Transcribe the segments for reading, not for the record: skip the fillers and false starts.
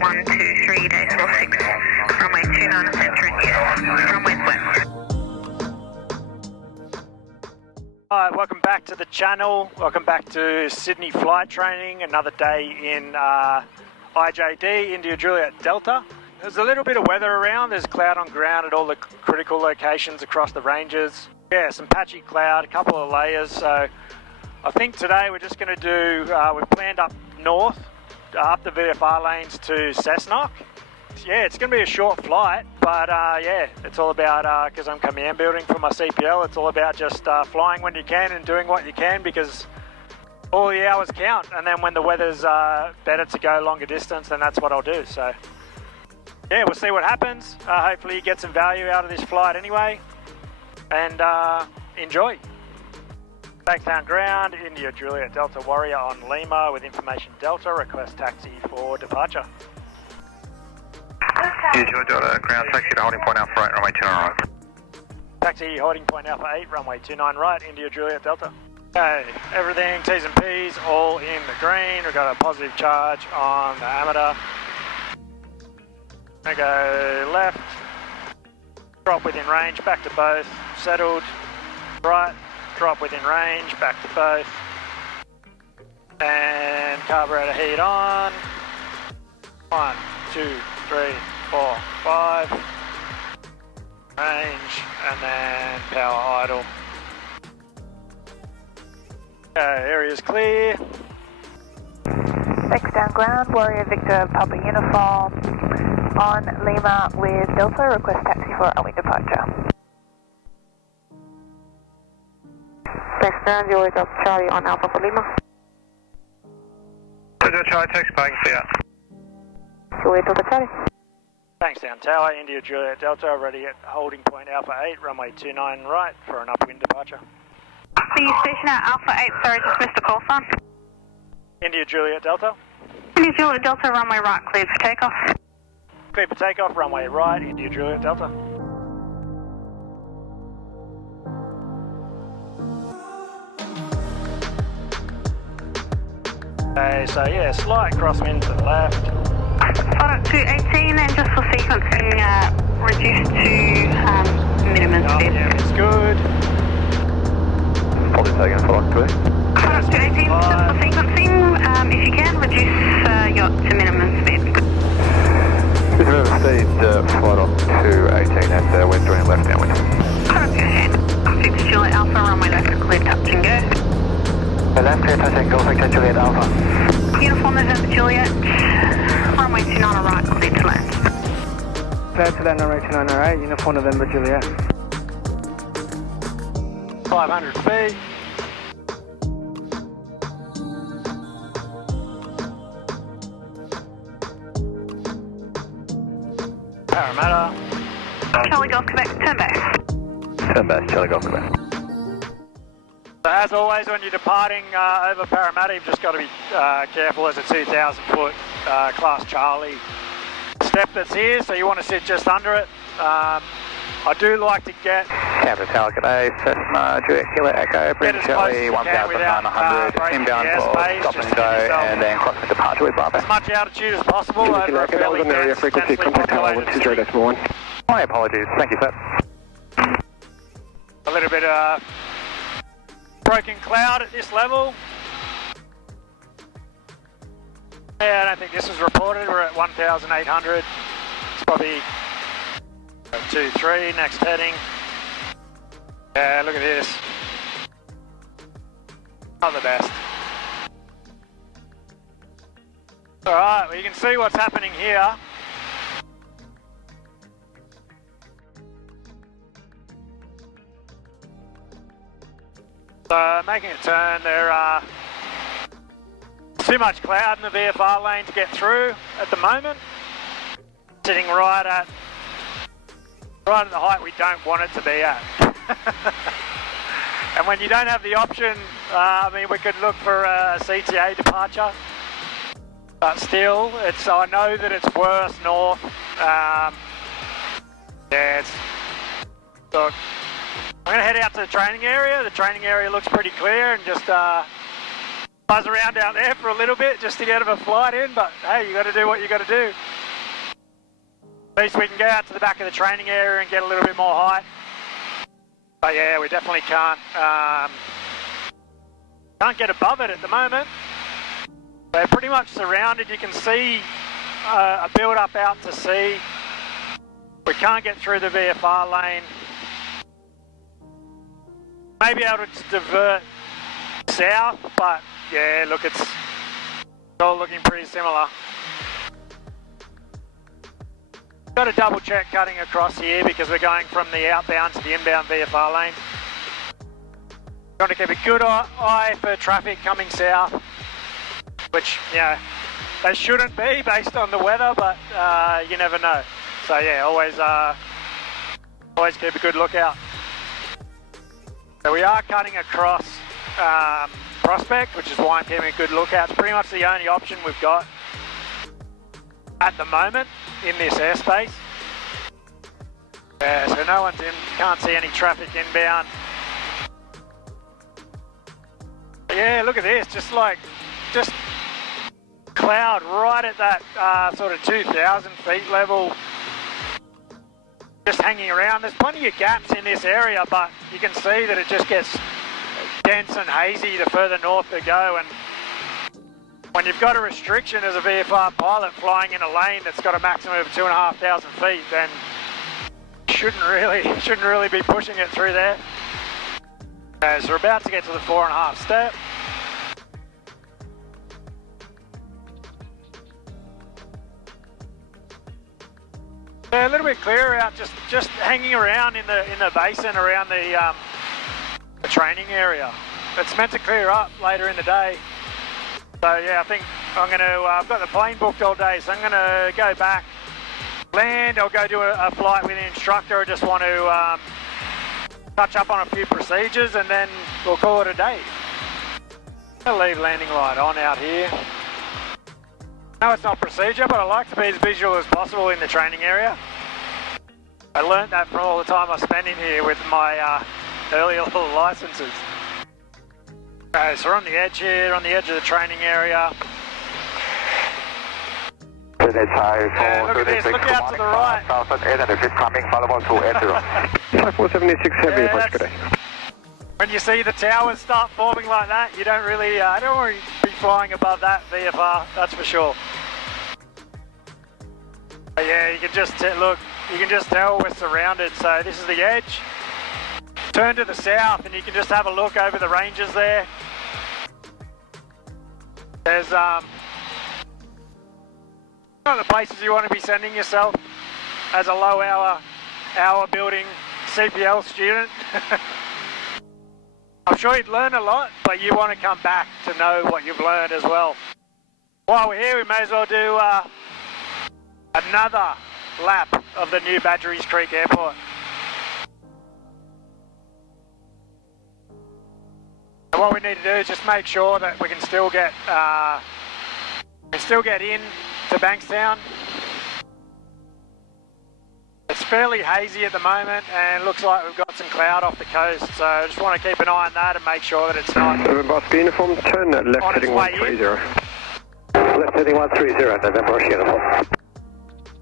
123, day 46, runway 29 center, yes, runway west. Alright, welcome back to the channel. Welcome back to Sydney flight training. Another day in IJD, India Juliet Delta. There's a little bit of weather around. There's cloud on ground at all the critical locations across the ranges. Yeah, some patchy cloud, a couple of layers. So I think today we're just going to do, we've planned up north, up the VFR lanes to Cessnock. Yeah, it's going to be a short flight, but yeah, it's all about, because I'm command building for my CPL, it's all about just flying when you can and doing what you can, because all the hours count, and then when the weather's better to go longer distance, then that's what I'll do. So yeah, we'll see what happens. Hopefully you get some value out of this flight anyway, and enjoy. Bankstown ground, India Juliet Delta Warrior on Lima with information Delta, request taxi for departure. India Juliet Delta ground taxi to holding point Alpha 8, runway 29 right. Taxi holding point Alpha 8, runway 29 right, India Juliet Delta. Okay, everything, T's and P's, all in the green. We've got a positive charge on the amateur. Gonna go left, drop within range, back to both, settled, right, drop within range, back to both, and carburetor heat on. 1, 2, 3, 4, 5, range, and then power idle. Okay, area's clear. Bankstown ground, Warrior Victor Papa uniform on Lima with Delta, request taxi for runway departure. Bankstown, Warrior Delta Charlie on Alpha for Lima. Delta Charlie, taxi parking clear. Warrior Delta Charlie. Bankstown Tower, India Juliet Delta, ready at holding point Alpha 8, runway 29 right for an upwind departure. Are you station at Alpha 8, sorry, just missed a call from? India Juliet Delta. India Juliet Delta, runway right, cleared for takeoff. Clear for takeoff, runway right, India Juliet Delta. Okay, so yeah, slight crosswind to the left. Flight 218, and just for sequencing, reduced to minimum speed. Yeah, it's good. Probably taking a flight 2. Flight 218, just for sequencing, if you can, reduce yacht to minimum speed. With minimum speed, flight on 218 and wind joining left downwind. Flight 218, Victor Juliet Alpha, runway left, clear, touch and go. Left clear, touch and go, Victor Juliet Alpha. Uniform November Juliet, runway 29 right, clear to land. Clear to land, runway 29 right, Uniform November Juliet. 500 feet. Parramatta. Charlie Golf Quebec, turn back. Turn back, Charlie Golf Quebec. So as always, when you're departing over Parramatta, you've just got to be careful. There's a 2,000 foot Class Charlie step that's here, so you want to sit just under it. I do like to get... Captain Tower, g'day, Cessna, Juliet Killer Echo, British Charlie, 1,900, inbound for stop and go, and then crossing departure with Bravo. As much altitude as possible over a fairly dense, frequency, contact tower 120.1. My apologies, thank you, sir. A little bit of broken cloud at this level. Yeah, I don't think this was reported. We're at 1,800. It's probably 2, 3, next heading. Yeah, look at this. Not the best. Alright, well you can see what's happening here. So making a turn, there are too much cloud in the VFR lane to get through at the moment. Sitting right at the height we don't want it to be at. And when you don't have the option, I mean, we could look for a CTA departure, but still, I know that it's worse north. Yeah, look, I'm going to head out to the training area. The training area looks pretty clear, and just buzz around out there for a little bit just to get a flight in, but hey, you got to do what you got to do. At least we can go out to the back of the training area and get a little bit more height. But yeah, we definitely can't get above it at the moment. We're pretty much surrounded. You can see a build up out to sea. We can't get through the VFR lane. Maybe able to divert south, but yeah, look, it's all looking pretty similar. Got to double check cutting across here because we're going from the outbound to the inbound VFR lane. Got to keep a good eye for traffic coming south, which, you know, they shouldn't be based on the weather, but you never know. So yeah, always keep a good lookout. So we are cutting across Prospect, which is why I'm keeping a good lookout. It's pretty much the only option we've got at the moment in this airspace. So no one's in, can't see any traffic inbound. But yeah, look at this, just cloud right at that sort of 2,000 feet level. Just hanging around. There's plenty of gaps in this area, but you can see that it just gets dense and hazy the further north they go. And when you've got a restriction as a VFR pilot flying in a lane that's got a maximum of 2,500 feet, then you shouldn't really be pushing it through there. So we're about to get to the 4.5 step. Yeah, a little bit clearer out, just hanging around in the basin around the training area. It's meant to clear up later in the day. So yeah, I think I'm going to, I've got the plane booked all day, so I'm going to go back, land, I'll go do a flight with the instructor. I just want to touch up on a few procedures and then we'll call it a day. I'll leave landing light on out here. No, it's not procedure, but I like to be as visual as possible in the training area. I learned that from all the time I spent in here with my earlier little licenses. Okay, so we're on the edge here, on the edge of the training area. Look at this, look out to the right. 1,800 feet coming, followable to 80. 5476 heavy, approach today. When you see the towers start forming like that, you don't really, don't want to be flying above that VFR, that's for sure. But yeah, you can just look, you can just tell we're surrounded. So this is the edge. Turn to the south and you can just have a look over the ranges there. There's one of the places you want to be sending yourself as a low hour building CPL student. I'm sure you'd learn a lot, but you want to come back to know what you've learned as well. While we're here, we may as well do another lap of the new Badgerys Creek Airport. And what we need to do is just make sure that we can still get in to Bankstown. It's fairly hazy at the moment and looks like we've got some cloud off the coast, so I just want to keep an eye on that and make sure that it's not November uniform, turn left heading 130. Left heading 130, November uniform.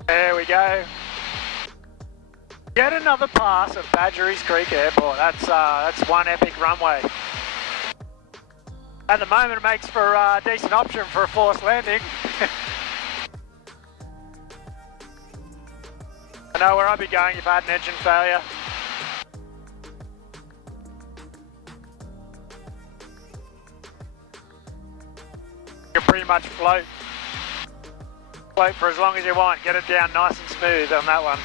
There we go. Yet another pass of Badgerys Creek Airport. That's one epic runway. At the moment it makes for a decent option for a forced landing. I know where I'd be going if I had an engine failure. You can pretty much float for as long as you want, get it down nice and smooth on that one.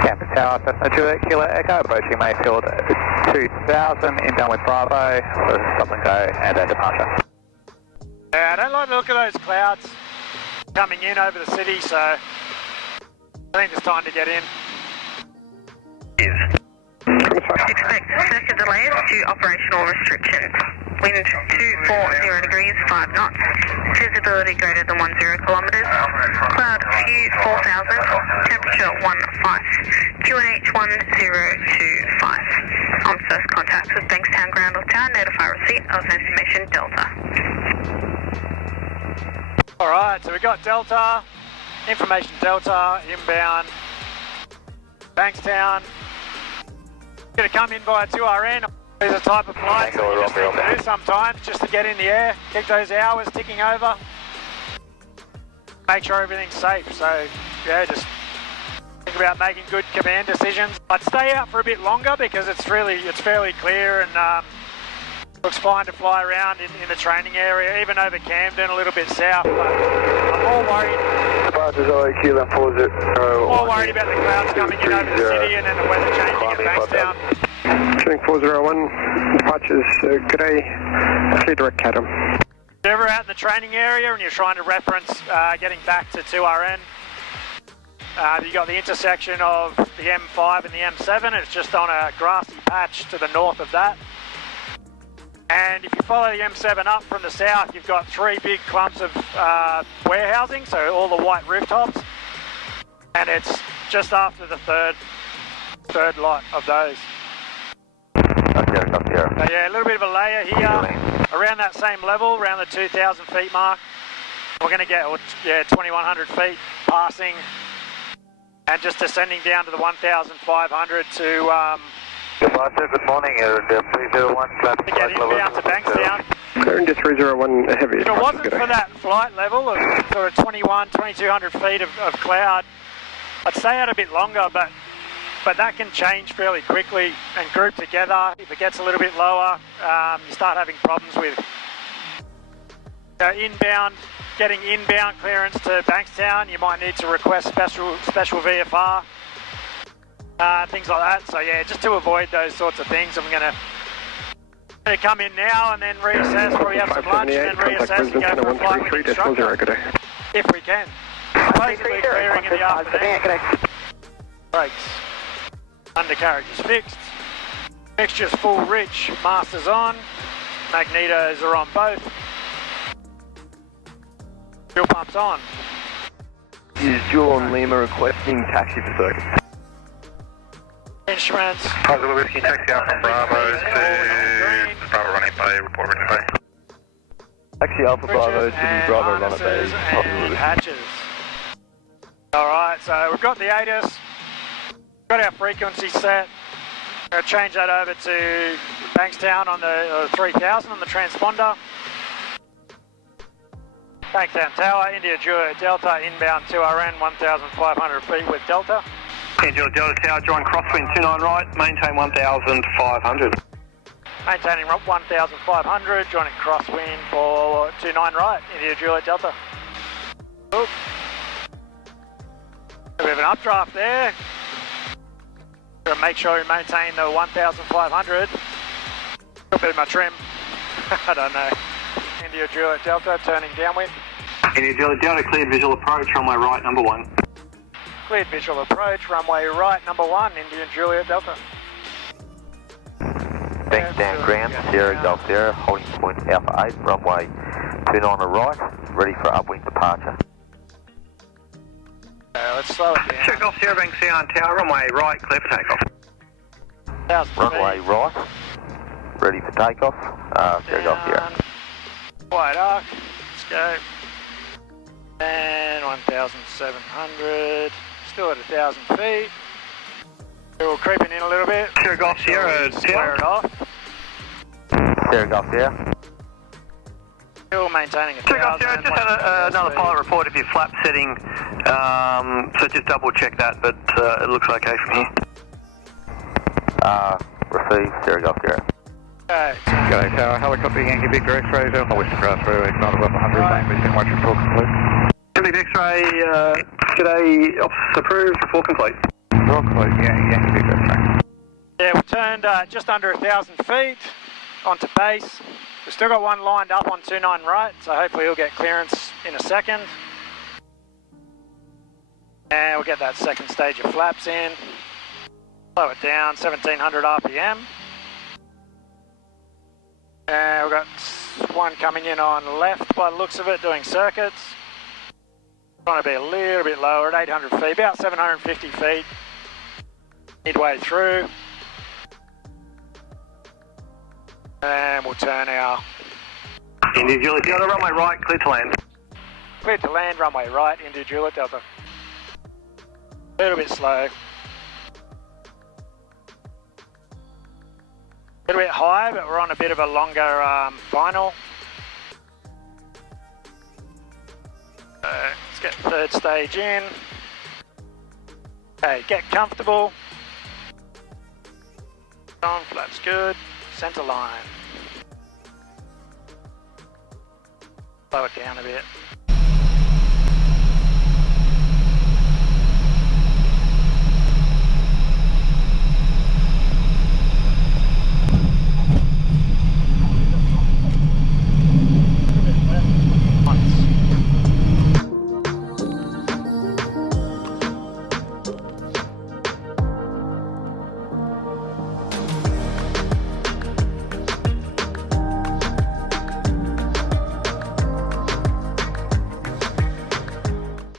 Campus Tower, Cessna Juliet Kilo Echo, approaching Mayfield 2000, inbound with Bravo, stop and go, and then departure. Yeah, I don't like the look of those clouds coming in over the city, so I think it's time to get in. Expect second delays to operational restrictions. Wind 240 degrees, 5 knots. Visibility greater than 10 kilometres. Cloud view 4000. Temperature 15. QNH 1025. On first contact with Bankstown Ground or Tower, notify receipt of information Delta. Alright, so we got Delta. Information Delta, inbound, Bankstown. Going to come in via 2RN. There's a type of flight that you just need to do sometimes just to get in the air, keep those hours ticking over, make sure everything's safe. So yeah, just think about making good command decisions. I'd stay out for a bit longer because it's fairly clear and looks fine to fly around in the training area, even over Camden, a little bit south. But I'm more worried. More worried about the clouds coming in over the city and then the weather changing at Bankstown. Turning 401, departures G'day, clear direct Chatham. If you're ever out in the training area and you're trying to reference getting back to 2RN, you've got the intersection of the M5 and the M7. It's just on a grassy patch to the north of that. And if you follow the M7 up from the south, you've got three big clumps of warehousing, so all the white rooftops. And it's just after the third lot of those. So yeah, a little bit of a layer here, around that same level, around the 2,000 feet mark. We're going to get 2,100 feet passing and just descending down to the 1,500 to good morning, 301, to get inbound to Bankstown. Clearing to 301 heavy. If it wasn't for that flight level of sort of 2,200 feet of cloud, I'd stay out a bit longer, but that can change fairly quickly and group together. If it gets a little bit lower, you start having problems with getting inbound clearance to Bankstown. You might need to request special VFR, things like that. So yeah, just to avoid those sorts of things, I'm going to come in now and then reassess, probably have some lunch and then reassess and go for a flight with the instructor, if we can. Supposedly clearing in the afternoon. Brakes. Undercarriage is fixed. Mixture's full rich, masters on. Magnetos are on both. Fuel pump's on. Is Jewel on Lima requesting taxi for circuit? Instruments. Positive whiskey, taxi out from Bravo to Bravo running bay, report running bay. Taxi Alpha Bravo to the Bravo running bay. And hatches. Alright, so we've got the ATIS. Got our frequency set. We're going to change that over to Bankstown on the 3000 on the transponder. Bankstown Tower, India Juliet Delta, inbound 2RN, 1,500 feet with Delta. India Juliet Delta Tower, join crosswind 29 right, maintain 1,500. Maintaining 1,500, joining crosswind for 29 right, India Juliet Delta. Oop. We have an updraft there. Got to make sure we maintain the 1,500. Could be my trim. I don't know. India Juliet Delta turning downwind. India Juliet Delta, cleared visual approach, runway right, number 1. Cleared visual approach, runway right, number 1, India Juliet Delta. Bankstown ground, Sierra Golf Sierra, holding point Alpha 8, runway 29 right, ready for upwind departure. Let's slow it down. Check off Sierra Bankstown Tower, runway right, clear for takeoff. Runway right, ready for takeoff, Sierra Golf Sierra. Wide arc, let's go. And 1,700, still at 1,000 feet. We're creeping in a little bit. Sierra Golf Sierra, square it off. Sierra Golf Sierra. Still maintaining 1,000. Sierra Golf Sierra, just had another pilot report of your flap setting, so just double check that, but it looks okay from here. Receive, Sierra Golf Sierra. Okay. G'day Tower, helicopter Yankee Victor X-ray, Delta Western Grass Freeway, ignite above 100, Bankstown, watch your talk complete. Yankee X-ray, today, officer approved, report complete. Report complete, Yankee Victor X-ray. Yeah, we turned just under 1,000 feet onto base. We've still got one lined up on 29 right, so hopefully he'll get clearance in a second. And we'll get that second stage of flaps in. Slow it down, 1,700 RPM. And we've got one coming in on left by the looks of it, doing circuits. Trying to be a little bit lower at 800 feet, about 750 feet. Midway through. And we'll turn our... India Juliet Delta, runway right, clear to land. Clear to land, runway right, India Juliet Delta. A little bit slow. A little bit high, but we're on a bit of a longer final. Let's get third stage in. Okay, get comfortable. On, flaps good. Centre line. Slow it down a bit.